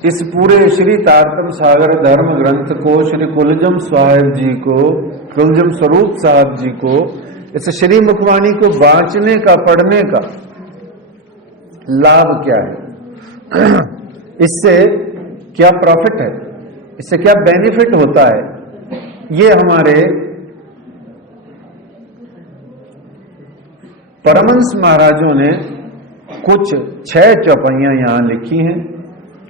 इस पूरे श्री तारतम सागर धर्म ग्रंथ को श्री कुलजम साहिब जी को, कुलजम स्वरूप साहब जी को, इस श्री मुखवाणी को वांचने का, पढ़ने का लाभ क्या है, इससे क्या प्रॉफिट है, इससे क्या बेनिफिट होता है, ये हमारे परमहंस महाराजों ने कुछ 6 चौपाइयां यहां लिखी हैं।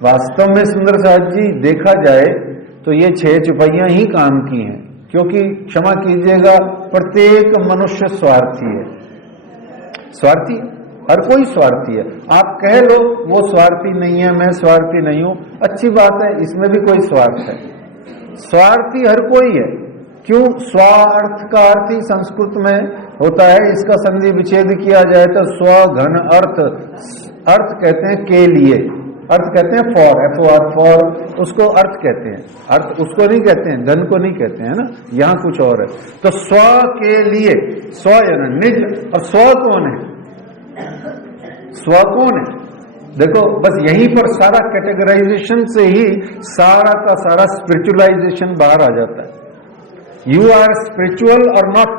वास्तव में सुंदर साहब जी देखा जाए तो ये 6 चौपाइयां ही काम की हैं, क्योंकि क्षमा कीजिएगा प्रत्येक मनुष्य स्वार्थी है, स्वार्थी, हर कोई स्वार्थी है। आप कह लो वो स्वार्थी नहीं है, मैं स्वार्थी नहीं हूं, अच्छी बात है, इसमें भी कोई स्वार्थ है। स्वार्थी हर कोई है। क्यों? स्वार्थ का अर्थ ही संस्कृत में होता है, इसका संधि विच्छेद किया जाए तो स्व घन अर्थ, अर्थ कहते हैं के लिए, अर्थ कहते हैं फॉर, एफओआर, फॉर, उसको अर्थ कहते हैं, अर्थ उसको नहीं कहते हैं, धन को नहीं कहते हैं ना, यहां कुछ और है। तो स्व के लिए, स्व यानी निज, और स्व कौन है, स्व कौन है? देखो बस यहीं पर सारा कैटेगराइजेशन से ही सारा का सारा स्पिरिचुअलाइजेशन बाहर आ जाता है। यू आर स्पिरिचुअल और नॉट,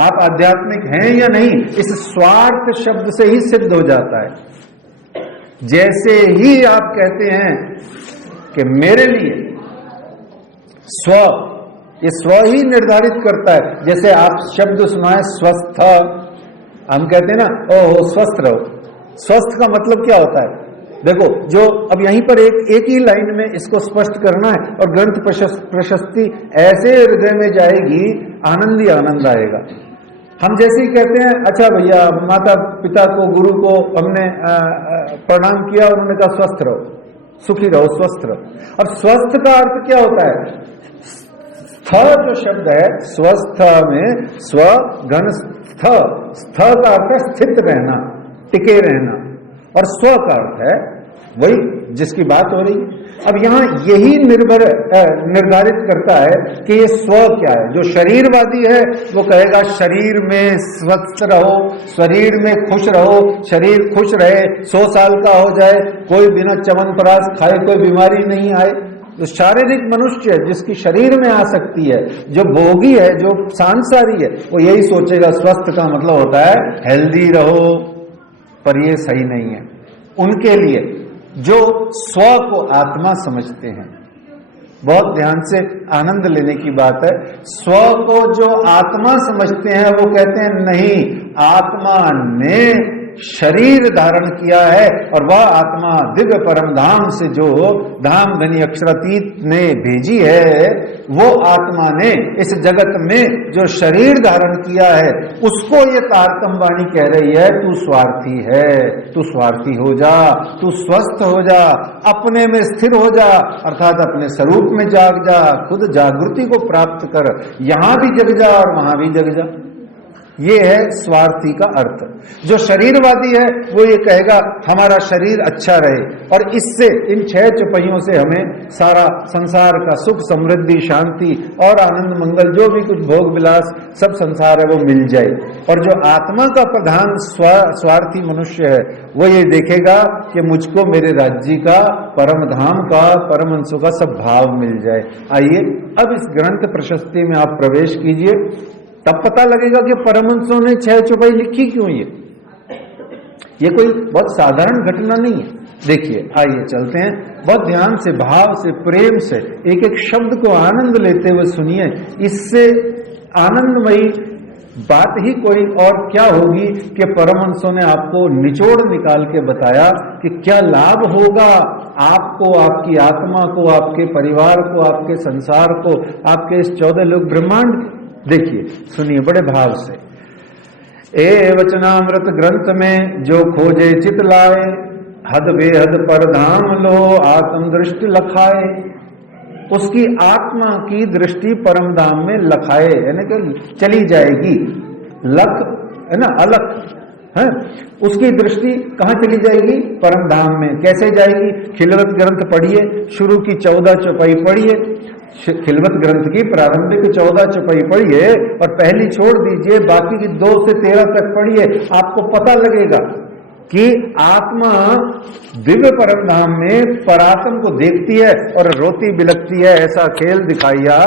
आप आध्यात्मिक हैं या नहीं, इस स्वार्थ शब्द से ही सिद्ध हो जाता है। जैसे ही आप कहते हैं कि मेरे लिए, स्व, ये स्व ही निर्धारित करता है। जैसे आप शब्द सुनाए स्वस्थ, हम कहते हैं ना, ओह स्वस्थ रहो, स्वस्थ का मतलब क्या होता है? देखो, जो अब यहीं पर एक ही लाइन में इसको स्पष्ट करना है, और ग्रंथ प्रशस्ति ऐसे हृदय में जाएगी, आनंद ही आनंद आएगा। हम जैसे ही कहते हैं, अच्छा भैया, माता पिता को, गुरु को हमने प्रणाम किया और उन्होंने कहा स्वस्थ रहो, सुखी रहो, स्वस्थ रहो। और स्वस्थ का अर्थ क्या होता है? स्थ जो शब्द है, स्वस्थ में स्व घन स्थ, स्थ का अर्थ है स्थित रहना, टिके रहना, और स्व का अर्थ है वही जिसकी बात हो रही। अब यहां यही निर्धारित करता है कि ये स्व क्या है। जो शरीरवादी है वो कहेगा शरीर में स्वस्थ रहो, शरीर में खुश रहो, शरीर खुश रहे, 100 साल का हो जाए, कोई बिना च्यवनप्राश खाए कोई बीमारी नहीं आए। जो शारीरिक मनुष्य है, जिसकी शरीर में आ सकती है, जो भोगी है, जो सांसारी है, वो यही सोचेगा स्वस्थ का मतलब होता है हेल्दी रहो, पर ये सही नहीं है। उनके लिए जो स्व को आत्मा समझते हैं, बहुत ध्यान से आनंद लेने की बात है, स्व को जो आत्मा समझते हैं वो कहते हैं नहीं, आत्मा ने शरीर धारण किया है, और वह आत्मा दिव्य परम धाम से जो धाम धनी अक्षरातीत ने भेजी है, वो आत्मा ने इस जगत में जो शरीर धारण किया है, उसको ये तारतम वाणी कह रही है, तू स्वार्थी है, तू स्वार्थी हो जा, तू स्वस्थ हो जा, अपने में स्थिर हो जा, अर्थात अपने स्वरूप में जाग जा, खुद जागृति को प्राप्त कर, यहां भी जग जा और वहां भी जग जा। ये है स्वार्थी का अर्थ। जो शरीरवादी है वो ये कहेगा हमारा शरीर अच्छा रहे, और इससे इन 6 चौपाइयों से हमें सारा संसार का सुख, समृद्धि, शांति और आनंद मंगल, जो भी कुछ भोग विलास सब संसार है वो मिल जाए। और जो आत्मा का प्रधान स्वार्थी मनुष्य है वो ये देखेगा कि मुझको मेरे राज्य का, परम धाम का, परमहंसों का सब भाव मिल जाए। आइए अब इस ग्रंथ प्रशस्ति में आप प्रवेश कीजिए, तब पता लगेगा कि परमहंसों ने 6 चौपाई लिखी क्यों। ये कोई बहुत साधारण घटना नहीं है। देखिए, आइए चलते हैं, बहुत ध्यान से, भाव से, प्रेम से एक एक शब्द को आनंद लेते हुए सुनिए। इससे आनंदमयी बात ही कोई और क्या होगी कि परमहंसों ने आपको निचोड़ निकाल के बताया कि क्या लाभ होगा आपको, आपकी आत्मा को, आपके परिवार को, आपके संसार को, आपके इस 14 लोक ब्रह्मांड। देखिए, सुनिए बड़े भाव से। ए वचनामृत ग्रंथ में जो खोजे चित लाए, हद बेहद पर धाम लो आत्म दृष्टि लखाए। उसकी आत्मा की दृष्टि परम धाम में लखाए, यानी कि चली जाएगी। लख है ना, अलख है, उसकी दृष्टि कहां चली जाएगी? परम धाम में। कैसे जाएगी? खिलवत ग्रंथ पढ़िए, शुरू की 14 चौपाई पढ़िए, खिलवत ग्रंथ की प्रारंभिक 14 चौपाई पढ़िए और पहली छोड़ दीजिए, बाकी की 2 से 13 तक पढ़िए, आपको पता लगेगा कि आत्मा दिव्य परम धाम में परात्म को देखती है और रोती बिलकती है, ऐसा खेल दिखाया।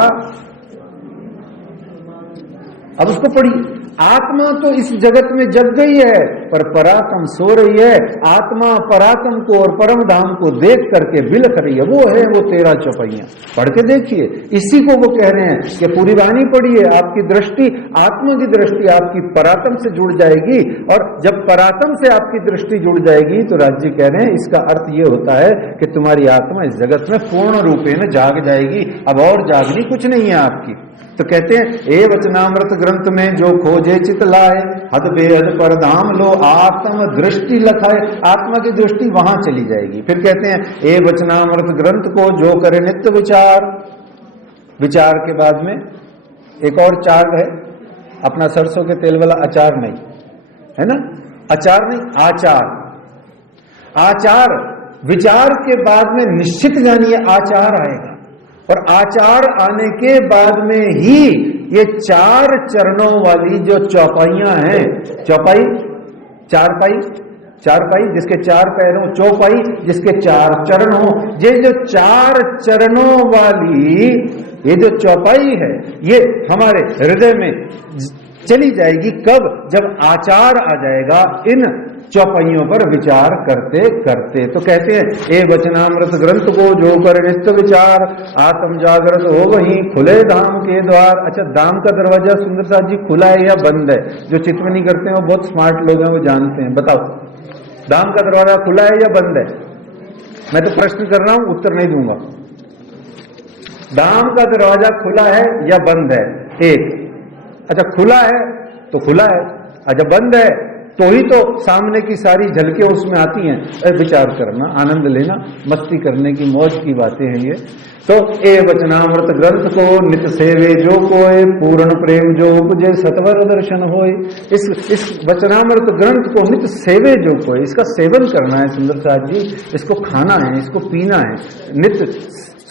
अब उसको पढ़िए। आत्मा तो इस जगत में जग गई है, पर परात्म सो रही है। आत्मा परात्म को और परम धाम को देख करके बिलख रही है। वो है वो 13 चौपाइयां, पढ़ के देखिए। इसी को वो कह रहे हैं कि पूरी वाणी पढ़िए, आपकी दृष्टि, आत्मा की दृष्टि आपकी परात्म से जुड़ जाएगी। और जब परात्म से आपकी दृष्टि जुड़ जाएगी तो राज्य कह रहे हैं इसका अर्थ ये होता है कि तुम्हारी आत्मा इस जगत में पूर्ण रूपे में जाग जाएगी। अब और जागनी कुछ नहीं है आपकी। तो कहते हैं ए वचनामृत ग्रंथ में जो खोजे चित लाए, हद बेहद पर धाम लो आत्म दृष्टि लखाए। आत्मा की दृष्टि वहां चली जाएगी। फिर कहते हैं ए वचनामृत ग्रंथ को जो करे नित्य विचार। विचार के बाद में एक और चार है, अपना सरसों के तेल वाला अचार नहीं है ना, अचार नहीं, आचार। आचार विचार के बाद में निश्चित जानिए आचार आएगा। और आचार आने के बाद में ही ये 4 चरणों वाली जो चौपाइयां हैं, चौपाई, चारपाई जिसके 4 पैर हो, चौपाई जिसके 4 चरण हो, ये जो 4 चरणों वाली ये जो चौपाई है ये हमारे हृदय में चली जाएगी। कब? जब आचार आ जाएगा इन चौपाइयों पर विचार करते करते। तो कहते हैं ए वचनामृत ग्रंथ को जो कर नित्य विचार, आत्म जागृत हो वहीं खुले धाम के द्वार। अच्छा, धाम का दरवाजा सुंदर साथ जी खुला है या बंद है? जो चित्तवनी करते हैं वो बहुत स्मार्ट लोग हैं, वो जानते हैं। बताओ, धाम का दरवाजा खुला है या बंद है? मैं तो प्रश्न कर रहा हूं, उत्तर नहीं दूंगा। धाम का दरवाजा खुला है या बंद है? एक। अच्छा, खुला है तो खुला है, अच्छा बंद है तो ही तो सामने की सारी झलकें उसमें आती हैं। विचार करना, आनंद लेना, मस्ती करने की, मौज की बातें हैं ये। तो ए वचनामृत ग्रंथ को नित सेवे जो कोय, पूर्ण प्रेम जो उपजे सत्वर दर्शन होय। इस वचनामृत ग्रंथ को नित सेवे जो कोय, इसका सेवन करना है सुंदर साथ जी, इसको खाना है, इसको पीना है, नित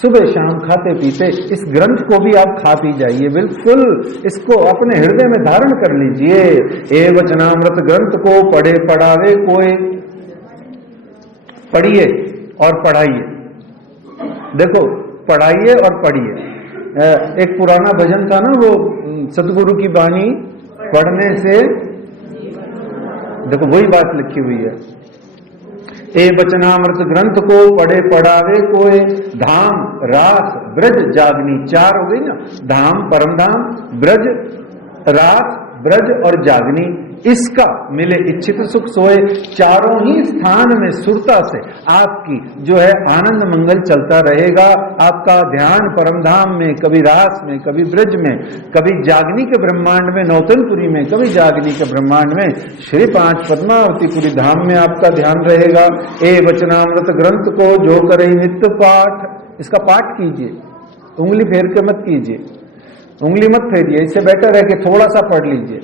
सुबह शाम खाते पीते इस ग्रंथ को भी आप खा पी जाइए, बिल्कुल इसको अपने हृदय में धारण कर लीजिए। ए वचनामृत ग्रंथ को पढ़े पढ़ावे कोई, पढ़िए और पढ़ाइए। देखो, पढ़ाइए और पढ़िए। एक पुराना भजन था ना, वो सतगुरु की बानी पढ़ने से, देखो वही बात लिखी हुई है। ए वचनामृत ग्रंथ को पढ़े पढ़ावे कोई, धाम रास ब्रज जागनी। 4 हो गई ना, धाम परम धाम, ब्रज रास ब्रज और जागनी। इसका मिले इच्छित सुख सोए। चारों ही स्थान में सुरता से आपकी जो है आनंद मंगल चलता रहेगा। आपका ध्यान परम धाम में, कभी रास में, कभी ब्रज में, कभी जागनी के ब्रह्मांड में, नौतनपुरी में, कभी जागनी के ब्रह्मांड में, श्री 5 पद्मावतीपुरी धाम में आपका ध्यान रहेगा। ए वचनामृत ग्रंथ को जो करे नित्य पाठ, इसका पाठ कीजिए, उंगली फेर के मत कीजिए, उंगली मत फेरिए, इससे बेटर है कि थोड़ा सा पढ़ लीजिए।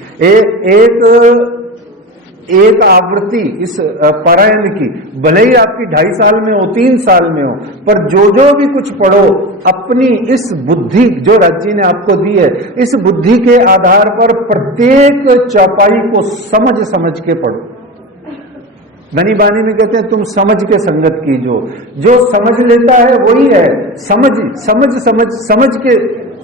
एक आवृत्ति इस पारायण की, भले ही आपकी 2.5 साल में हो, 3 साल में हो, पर जो भी कुछ पढ़ो अपनी इस बुद्धि जो राज्य ने आपको दी है, इस बुद्धि के आधार पर प्रत्येक चौपाई को समझ समझ के पढ़ो। धनी बानी में कहते हैं तुम समझ के संगत कीजो। जो समझ लेता है वही है। समझ के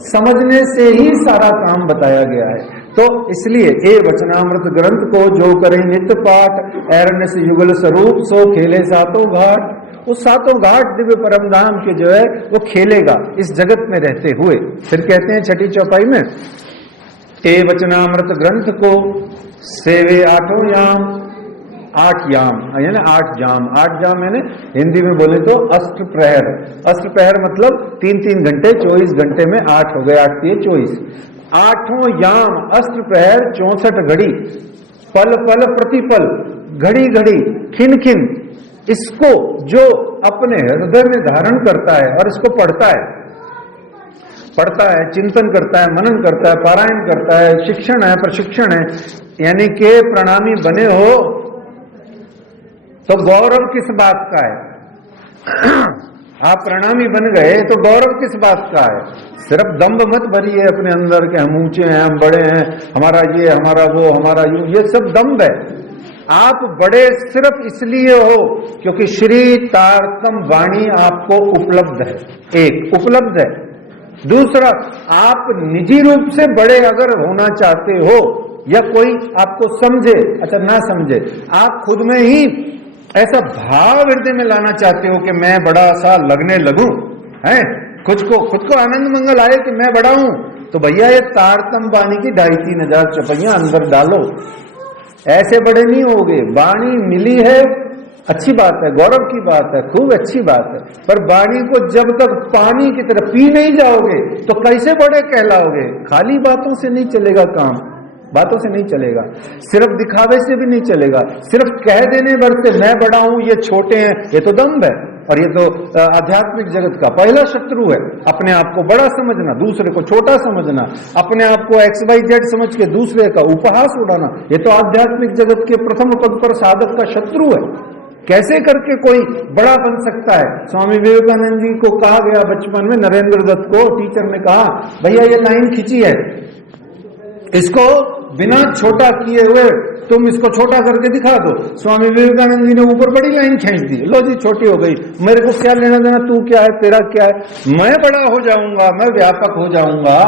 समझने से ही सारा काम बताया गया है। तो इसलिए ए वचनामृत ग्रंथ को जो करे नित्य पाठ, ऐरण्य से युगल स्वरूप सो खेले 7 घाट। वो 7 घाट दिव्य परम धाम के जो है वो खेलेगा इस जगत में रहते हुए। फिर कहते हैं 6ठी चौपाई में, ए वचनामृत ग्रंथ को सेवे 8 याम। 8 याम यानी 8 जाम। 8 जाम मैंने हिंदी में बोले तो अष्ट प्रहर। अष्ट प्रहर मतलब 3-3 घंटे, 24 घंटे में 8 हो गए, 8 3 24। 8 याम अष्ट प्रहर 64 घड़ी, पल पल प्रतिपल, घड़ी घड़ी, खिन खिन, इसको जो अपने हृदय में धारण करता है और इसको पढ़ता है, चिंतन करता है, मनन करता है, पारायण करता है, शिक्षण है, प्रशिक्षण है, यानी कि प्रणामी बने हो तो गौरव किस बात का है? आप प्रणामी बन गए तो गौरव किस बात का है? सिर्फ दंभ मत भरिए अपने अंदर के हम ऊंचे हैं, हम बड़े हैं, हमारा ये, हमारा वो, हमारा यूं, ये सब दंभ है। आप बड़े सिर्फ इसलिए हो क्योंकि श्री तारतम वाणी आपको उपलब्ध है, एक उपलब्ध है। दूसरा, आप निजी रूप से बड़े अगर होना चाहते हो या कोई आपको समझे, अच्छा ना समझे, आप खुद में ही ऐसा भाव हृदय में लाना चाहते हो कि मैं बड़ा सा लगने लगूं, है खुद को आनंद मंगल आए कि मैं बड़ा हूं, तो भैया ये तारतम वाणी की 2,500-3,000 चौपाइयां अंदर डालो। ऐसे बड़े नहीं होगे। वाणी मिली है, अच्छी बात है, गौरव की बात है, खूब अच्छी बात है, पर वाणी को जब तक पानी की तरह पी नहीं जाओगे तो कैसे बड़े कहलाओगे? खाली बातों से नहीं चलेगा काम, बातों से नहीं चलेगा, सिर्फ दिखावे से भी नहीं चलेगा, सिर्फ कह देने भर से मैं बड़ा हूं ये छोटे हैं, ये तो दम्भ है। और ये तो आध्यात्मिक जगत का पहला शत्रु है, अपने आप को बड़ा समझना, दूसरे को छोटा समझना, अपने आप को XYZ समझ के दूसरे का उपहास उड़ाना, ये तो आध्यात्मिक जगत के प्रथम पद पर साधक का शत्रु है। कैसे करके कोई बड़ा बन सकता है? स्वामी विवेकानंद जी को कहा गया बचपन में, नरेंद्र दत्त को टीचर ने कहा, भैया ये लाइन खींची है, इसको बिना छोटा किए हुए तुम इसको छोटा करके दिखा दो। स्वामी विवेकानंद जी ने ऊपर बड़ी लाइन खींच दी, लो जी छोटी हो गई, मेरे को क्या लेना देना, तू क्या है, तेरा क्या है, मैं बड़ा हो जाऊंगा, मैं व्यापक हो जाऊंगा,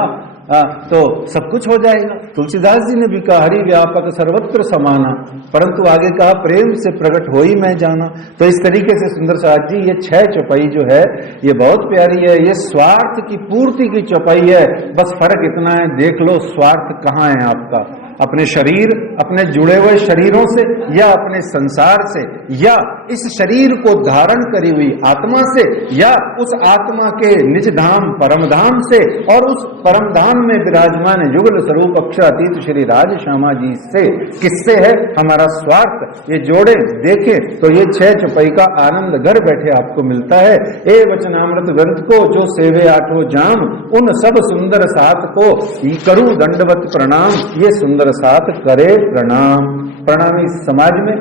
तो सब कुछ हो जाएगा। तुलसीदास जी ने भी कहा, हरि व्यापक सर्वत्र समाना, परंतु आगे कहा, प्रेम से प्रकट हो ही मैं जाना। तो इस तरीके से सुंदर साथ जी ये 6 चौपाई जो है ये बहुत प्यारी है, ये स्वार्थ की पूर्ति की चौपाई है। बस फर्क इतना है, देख लो स्वार्थ कहाँ है आपका, अपने शरीर, अपने जुड़े हुए शरीरों से, या अपने संसार से, या इस शरीर को धारण करी हुई आत्मा से, या उस आत्मा के निज धाम परम धाम से, और उस परम धाम में विराजमान युगल स्वरूप अक्षरातीत श्री राज श्यामा जी से, किससे है हमारा स्वार्थ। ये जोड़े देखें तो ये 6 चौपाई का आनंद घर बैठे आपको मिलता है। ए वचनामृत ग्रंथ को जो सेवे 8 जाम, उन सब सुंदर साथ को करूं दंडवत प्रणाम, ये सुंदर साथ करे प्रणाम। प्रणामी समाज में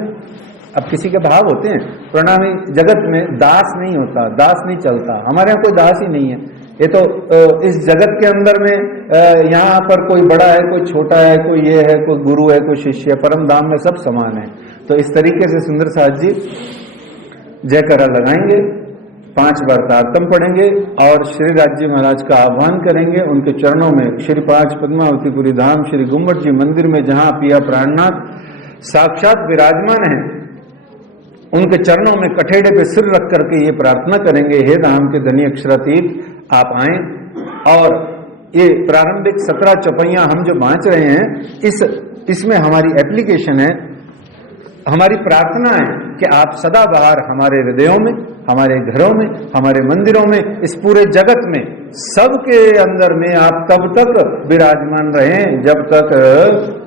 अब किसी के भाव होते हैं, प्रणामी जगत में दास नहीं होता, दास नहीं चलता, हमारे यहाँ कोई दास ही नहीं है। ये तो इस जगत के अंदर में यहाँ पर कोई बड़ा है, कोई छोटा है, कोई ये है, कोई गुरु है, कोई शिष्य है, परम धाम में सब समान है। तो इस तरीके से सुंदर साथ जी जयकारा लगाएंगे, 5 बार तारतम पढ़ेंगे और श्री राज्य महाराज का आह्वान करेंगे। उनके चरणों में श्री 5 पद्मावतीपुरी धाम श्री गुम्बट जी मंदिर में जहां पिया प्राणनाथ साक्षात विराजमान है, उनके चरणों में कठेड़े पे सिर रख करके ये प्रार्थना करेंगे, हे धाम के धनी अक्षरातीत आप आए। और ये प्रारंभिक 17 चौपाइयां हम जो बांच रहे हैं, इसमें हमारी एप्लीकेशन है, हमारी प्रार्थना है कि आप सदा बाहर हमारे हृदयों में, हमारे घरों में, हमारे मंदिरों में, इस पूरे जगत में, सबके अंदर में आप तब तक विराजमान रहें जब तक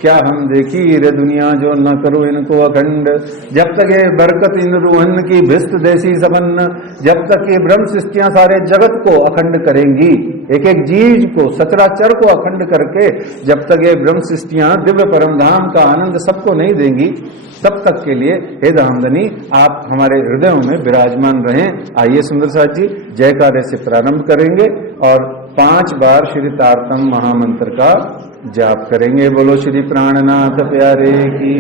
क्या हम देखी रे दुनिया जो न करो इनको अखंड, जब तक ये बरकत इन रूहन की भिस्त देसी सबन्न, जब तक ये ब्रह्म सृष्टियां सारे जगत को अखंड करेंगी, एक एक चीज को, सचराचर को अखंड करके, जब तक ये ब्रह्म सृष्टियां दिव्य परम धाम का आनंद सबको नहीं देंगी, तब तक के लिए हे धामधनी आप हमारे हृदयों में विराजमान रहें। आइए सुंदर साथ जी जयकारे से प्रारंभ करेंगे और 5 बार श्री तारतम महामंत्र का जाप करेंगे। बोलो श्री प्राणनाथ प्यारे की।